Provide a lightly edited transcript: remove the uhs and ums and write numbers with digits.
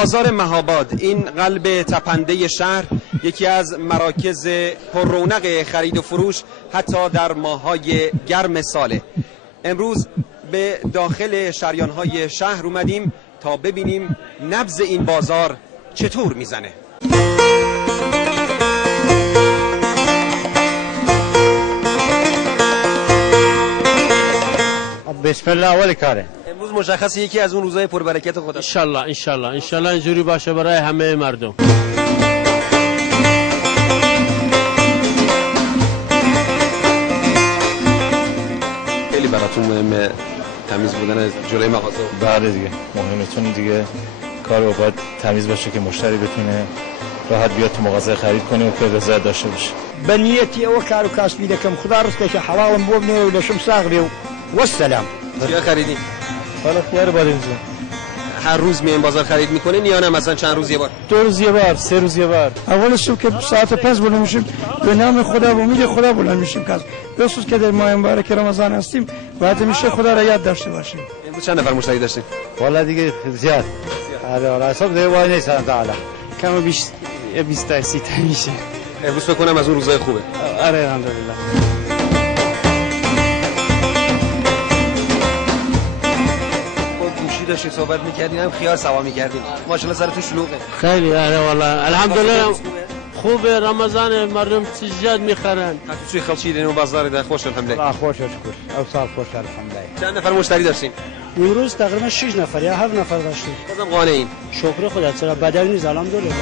بازار مهاباد، این قلب تپنده شهر، یکی از مراکز پر رونق خرید و فروش حتی در ماه‌های گرم ساله. امروز به داخل شریان‌های شهر اومدیم تا ببینیم نبض این بازار چطور میزنه. بسم الله اول کاره. امروز مشخصه یکی از اون روزهای پربرکت خدا. انشالله اینجوری باشه برای همه مردم. خیلی براتون مهمه تمیز بودن جلوی مغازه؟ بله دیگه مهمه، چون دیگه کار باید تمیز باشه که مشتری بتونه راحت بیاد تو مغازه خرید کنه و که رضایت داشته باشه. به نیتی او کار و کسبی دکم، خدا رزقش حلالم بوبنه و لشم ساغری و السلام. چیا خریدین؟ حالا خیار باریم زن. هر روز میایم بازار خرید میکنین یا نه مثلا چند روز یه بار؟ 2 روز یه بار، 3 روز یه بار. اول صبح که ساعت 5 بلند میشیم به نام خدا و امید خدا بلند میشیم که بخصوص که در ماه مبارک رمضان هستیم باید همیشه خدا را یاد داشته باشیم. امروز چند نفر مشتری داشتین؟ والا دیگه زیاد. آره حساب دیگه وای نیست تعالی. کم 20 تا 30 تا میشه. امروز فکر کنم از اون روزای خوبه. آره الحمدلله. داشتید صحبت می‌کردین، هم خیار سوا می‌کردین. ماشاءالله سرتون شلوغه. خیلی آره والله الحمدلله خوبه. رمضان مردم زیاد میخرن. توی خلچی دین و بازار ده خوش الحمدلله. الله خوش شکر. او سال خوش الحمدلله. چند نفر مشتری داشتین؟ امروز تقریبا 6 نفر یا 7 نفر داشتیم. بازم قانعین. شکر خدا، چرا بدل نیست الحمدلله.